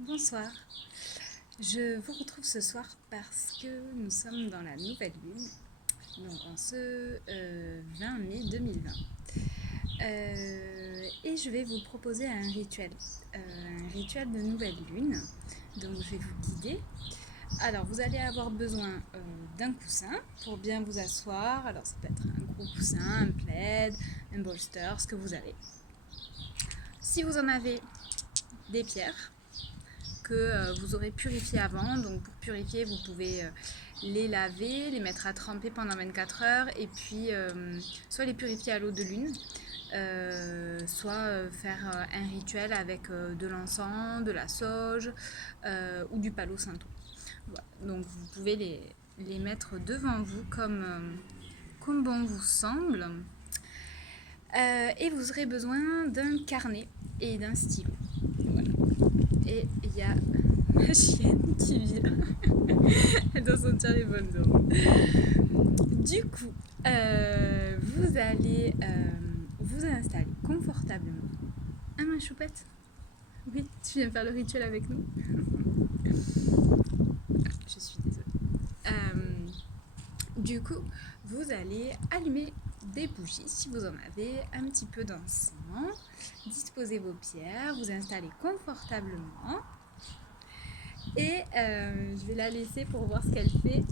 Bonsoir, je vous retrouve ce soir parce que nous sommes dans la nouvelle lune, donc en ce 20 mai 2020. Et je vais vous proposer un rituel de nouvelle lune, donc je vais vous guider. Alors vous allez avoir besoin d'un coussin pour bien vous asseoir, alors ça peut être un gros coussin, un plaid, un bolster, ce que vous avez. Si vous en avez des pierres, que vous aurez purifié avant. Donc pour purifier, vous pouvez les laver, les mettre à tremper pendant 24 heures et puis soit les purifier à l'eau de lune, soit faire un rituel avec de l'encens, de la sauge ou du palo santo. Voilà. Donc vous pouvez les mettre devant vous comme bon vous semble. Et vous aurez besoin d'un carnet et d'un stylo. Voilà. Et il y a ma chienne qui vient. Elle doit sentir les bonnes ondes. Du coup, vous allez vous installer confortablement. Ah, ma choupette. Oui, tu viens faire le rituel avec nous. Je suis désolée. Du coup, vous allez allumer des bougies si vous en avez, un petit peu d'encens, disposez vos pierres, vous installez confortablement et je vais la laisser pour voir ce qu'elle fait.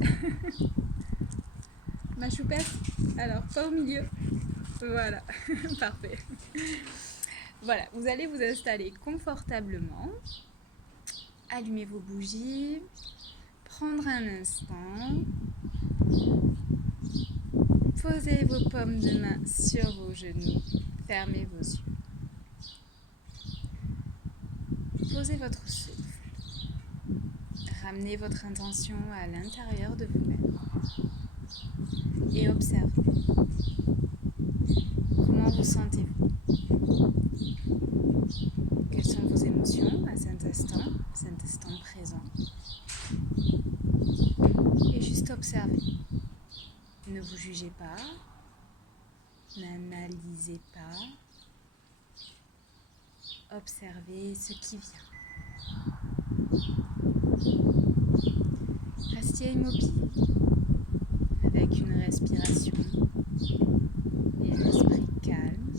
Ma choupette, alors pas au milieu, voilà, parfait. Voilà, vous allez vous installer confortablement, allumer vos bougies, prendre un instant, posez vos paumes de main sur vos genoux, fermez vos yeux. Posez votre souffle. Ramenez votre intention à l'intérieur de vous-même et observez. Comment vous sentez-vous? Quelles sont vos émotions à cet instant présent? Et juste observez. Ne vous jugez pas, n'analysez pas. Observez ce qui vient. Restez immobile avec une respiration et un esprit calme.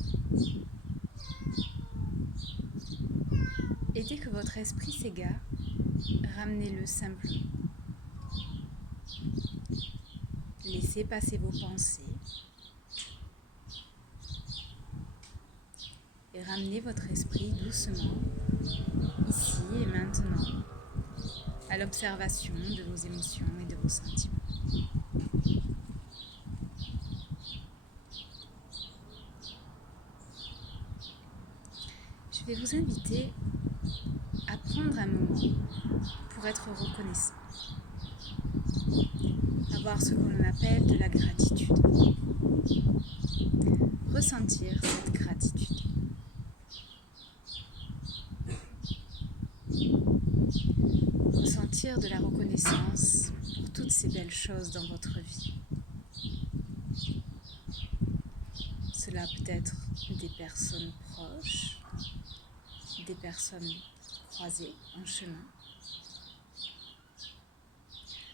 Et dès que votre esprit s'égare, ramenez-le simplement. Laissez passer vos pensées et ramenez votre esprit doucement, ici et maintenant, à l'observation de vos émotions et de vos sentiments. Je vais vous inviter à prendre un moment pour être reconnaissant, avoir ce qu'on appelle de la gratitude, ressentir cette gratitude. Ressentir de la reconnaissance pour toutes ces belles choses dans votre vie. Cela peut être des personnes proches, des personnes croisées en chemin.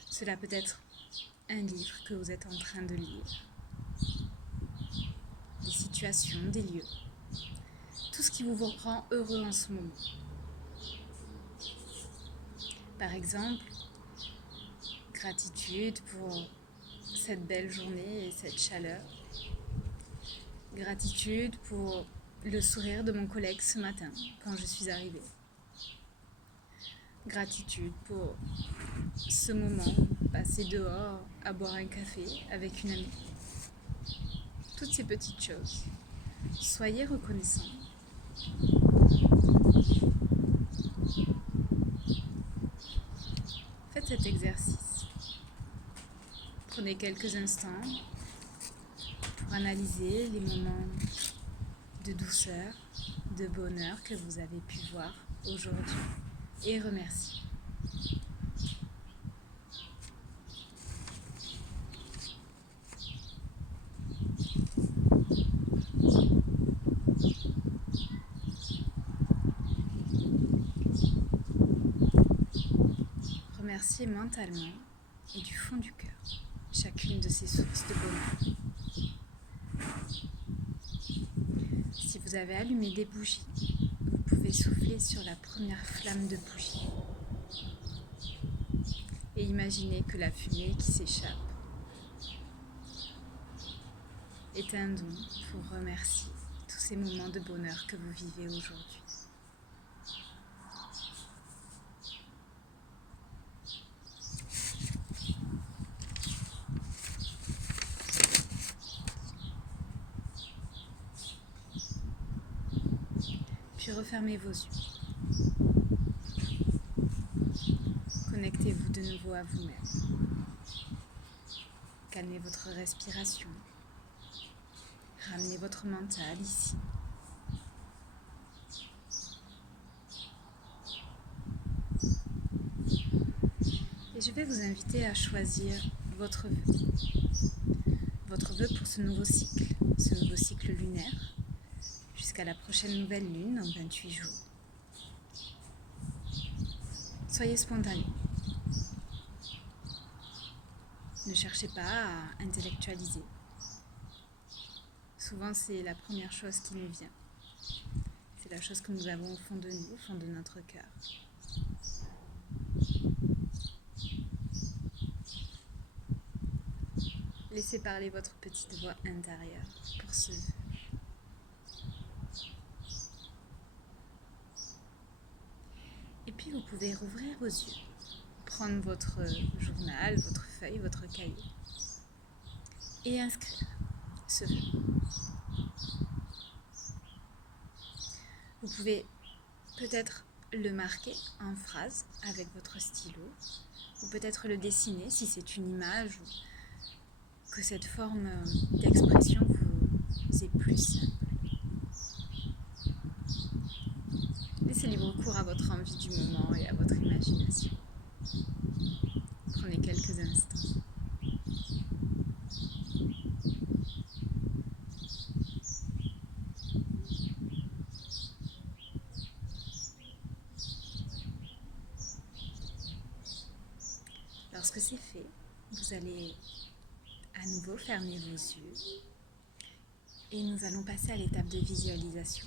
Cela peut être un livre que vous êtes en train de lire, des situations, des lieux, tout ce qui vous rend heureux en ce moment. Par exemple, gratitude pour cette belle journée et cette chaleur. Gratitude pour le sourire de mon collègue ce matin quand je suis arrivée. Gratitude pour ce moment passé dehors à boire un café avec une amie. Toutes ces petites choses. Soyez reconnaissants. Faites cet exercice. Prenez quelques instants pour analyser les moments de douceur, de bonheur que vous avez pu voir aujourd'hui et remerciez. remercier mentalement et du fond du cœur chacune de ces sources de bonheur. Si vous avez allumé des bougies, vous pouvez souffler sur la première flamme de bougie et imaginer que la fumée qui s'échappe est un don pour remercier tous ces moments de bonheur que vous vivez aujourd'hui. Puis refermez vos yeux. Connectez-vous de nouveau à vous-même. Calmez votre respiration. Ramenez votre mental ici. Et je vais vous inviter à choisir votre vœu. Votre vœu pour ce nouveau cycle lunaire, jusqu'à la prochaine nouvelle lune dans 28 jours. Soyez spontané. Ne cherchez pas à intellectualiser. Souvent, c'est la première chose qui nous vient. C'est la chose que nous avons au fond de nous, au fond de notre cœur. Laissez parler votre petite voix intérieure pour ce vœu. Et puis, vous pouvez rouvrir vos yeux, prendre votre journal, votre feuille, votre cahier et inscrire ce vœu. Vous pouvez peut-être le marquer en phrase avec votre stylo, ou peut-être le dessiner si c'est une image ou que cette forme d'expression vous est plus simple. Laissez libre cours à votre envie du moment et à votre imagination. Prenez quelques instants. Lorsque c'est fait, vous allez à nouveau fermer vos yeux et nous allons passer à l'étape de visualisation,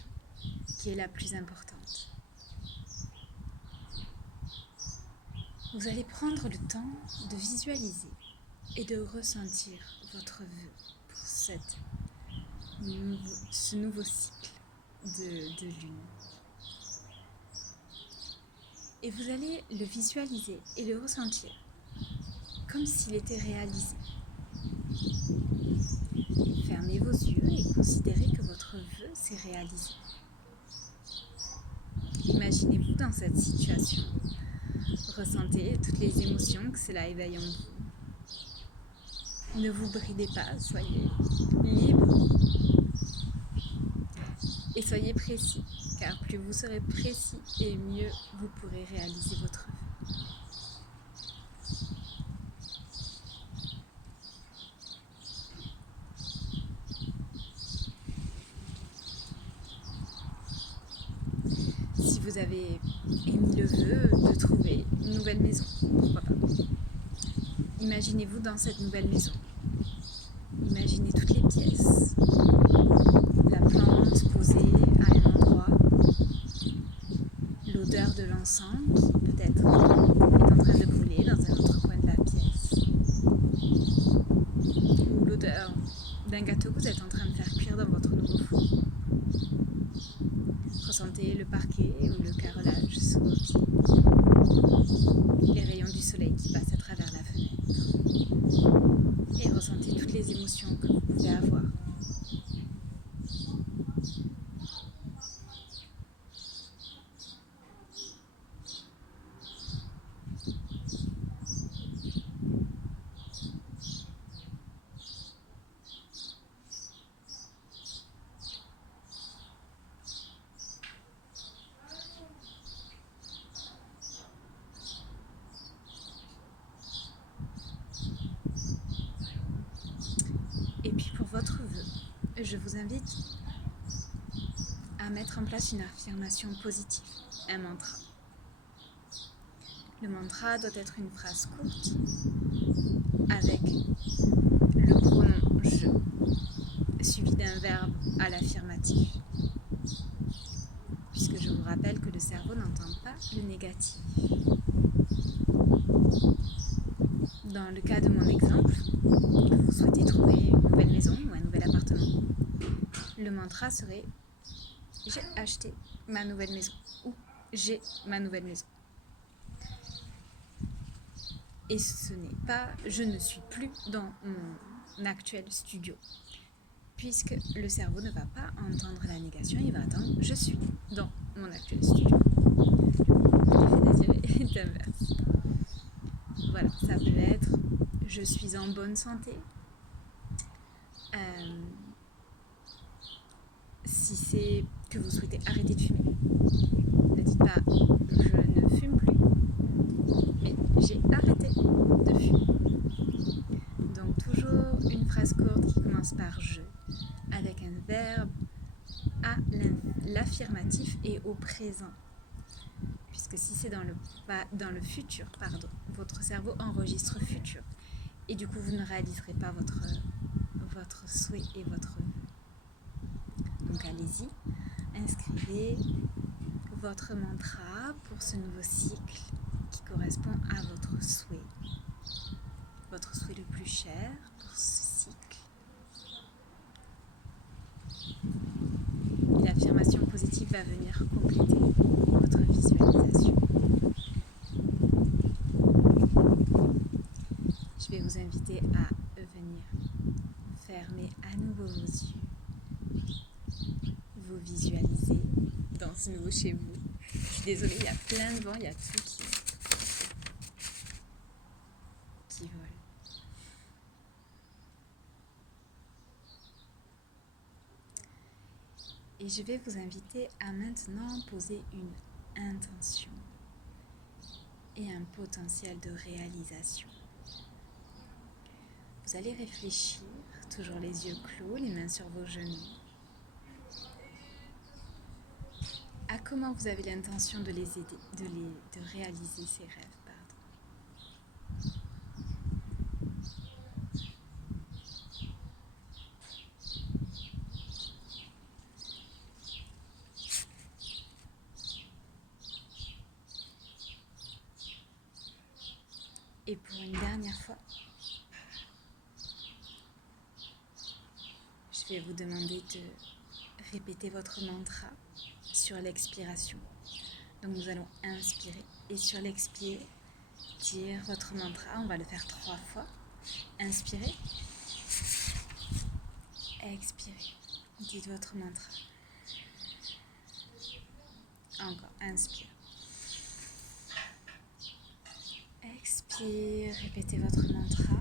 qui est la plus importante. Vous allez prendre le temps de visualiser et de ressentir votre vœu pour ce nouveau cycle de lune. Et vous allez le visualiser et le ressentir comme s'il était réalisé. Fermez vos yeux et considérez que votre vœu s'est réalisé. Imaginez-vous dans cette situation. Ressentez toutes les émotions que cela éveille en vous. Ne vous bridez pas, soyez libre et soyez précis, car plus vous serez précis et mieux vous pourrez réaliser votre vœu. Si vous avez émis le vœu de trouver une nouvelle maison, pourquoi pas. Imaginez-vous dans cette nouvelle maison. Imaginez toutes les pièces, la plante posée à un endroit, l'odeur de l'encens qui peut-être est en train de brûler dans un autre coin de la pièce, ou l'odeur d'un gâteau que vous êtes en train de faire cuire dans votre nouveau four. Ressentez le parquet ou le carrelage sous vos pieds, les rayons du soleil qui passent à travers la fenêtre, et ressentez toutes les émotions que vous pouvez avoir. Et puis pour votre vœu, je vous invite à mettre en place une affirmation positive, un mantra. Le mantra doit être une phrase courte avec le pronom je suivi d'un verbe à l'affirmatif. Puisque je vous rappelle que le cerveau n'entend pas le négatif. Dans le cas de mon exemple, vous souhaitez trouver une nouvelle maison ou un nouvel appartement. Le mantra serait « J'ai acheté ma nouvelle maison » ou « J'ai ma nouvelle maison ». Et ce n'est pas « Je ne suis plus dans mon actuel studio ». Puisque le cerveau ne va pas entendre la négation, il va attendre « Je suis dans mon actuel studio ». L'effet désiré est inverse. Voilà, ça peut être « Je suis en bonne santé ». Si c'est que vous souhaitez arrêter de fumer, ne dites pas « Je ne fume plus », mais « J'ai arrêté de fumer ». Donc toujours une phrase courte qui commence par « je » avec un verbe à l'affirmatif et au présent. Puisque si c'est dans le futur, votre cerveau enregistre futur. Et du coup, vous ne réaliserez pas votre souhait et votre vœu. Donc allez-y, inscrivez votre mantra pour ce nouveau cycle qui correspond à votre souhait le plus cher pour ce cycle. Et l'affirmation positive va venir compléter votre visualisation. Je vais vous inviter à venir fermer à nouveau vos yeux, vous visualiser dans ce nouveau chez vous. Je suis désolée, il y a plein de vent, il y a tout qui vole. Et je vais vous inviter à maintenant poser une intention et un potentiel de réalisation. Vous allez réfléchir, toujours les yeux clos, les mains sur vos genoux, à comment vous avez l'intention de les aider, de réaliser ces rêves. Et pour une dernière fois, je vais vous demander de répéter votre mantra sur l'expiration. Donc nous allons inspirer et sur l'expire, dire votre mantra. On va le faire 3 fois. Inspirez. Expirez. Dites votre mantra. Encore. Inspire. Expire. Répétez votre mantra.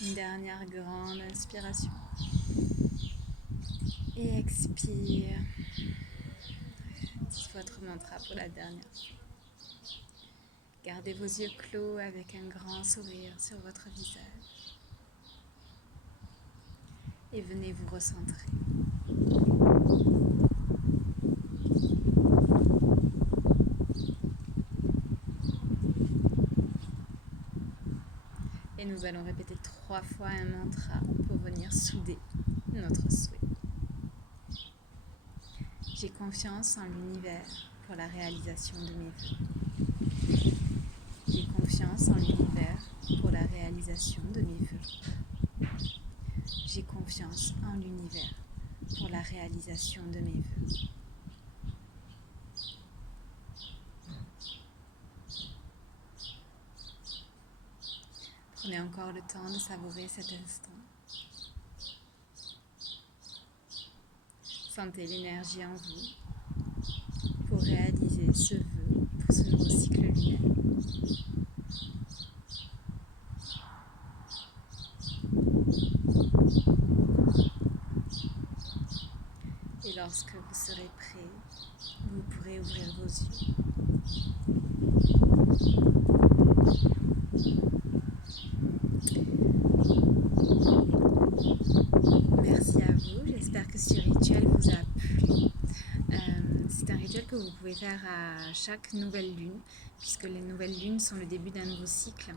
Une dernière grande inspiration. Et expire. Dites votre mantra pour la dernière. Gardez vos yeux clos avec un grand sourire sur votre visage. Et venez vous recentrer. Et nous allons répéter 3 fois un mantra pour venir souder notre souhait. J'ai confiance en l'univers pour la réalisation de mes vœux. J'ai confiance en l'univers pour la réalisation de mes vœux. J'ai confiance en l'univers pour la réalisation de mes vœux. Prenez encore le temps de savourer cet instant. Sentez l'énergie en vous pour réaliser ce vœu pour ce nouveau cycle lunaire. Et lorsque vous serez prêt, vous pourrez ouvrir vos yeux. Merci à vous, j'espère que ce rituel vous a plu. c'est un rituel que vous pouvez faire à chaque nouvelle lune, puisque les nouvelles lunes sont le début d'un nouveau cycle.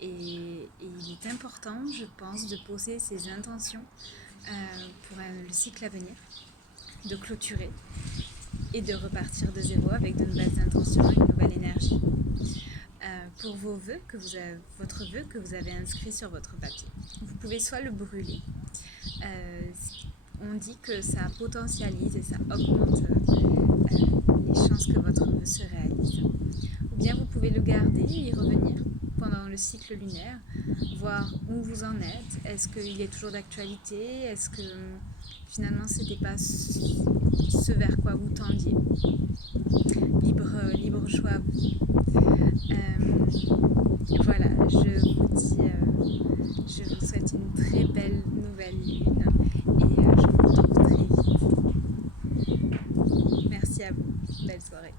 Et il est important, je pense, de poser ses intentions pour le cycle à venir, de clôturer et de repartir de zéro avec de nouvelles intentions et une nouvelle énergie. Pour vos vœux votre vœu que vous avez inscrit sur votre papier, vous pouvez soit le brûler, on dit que ça potentialise et ça augmente les chances que votre vœu se réalise. Ou bien vous pouvez le garder et y revenir pendant le cycle lunaire, voir où vous en êtes. Est-ce qu'il est toujours d'actualité? Est-ce que finalement c'était pas ce vers quoi vous tendiez? Libre choix à vous. Voilà, je vous souhaite une très belle nouvelle lune et je vous retrouve très vite. Merci à vous, belle soirée.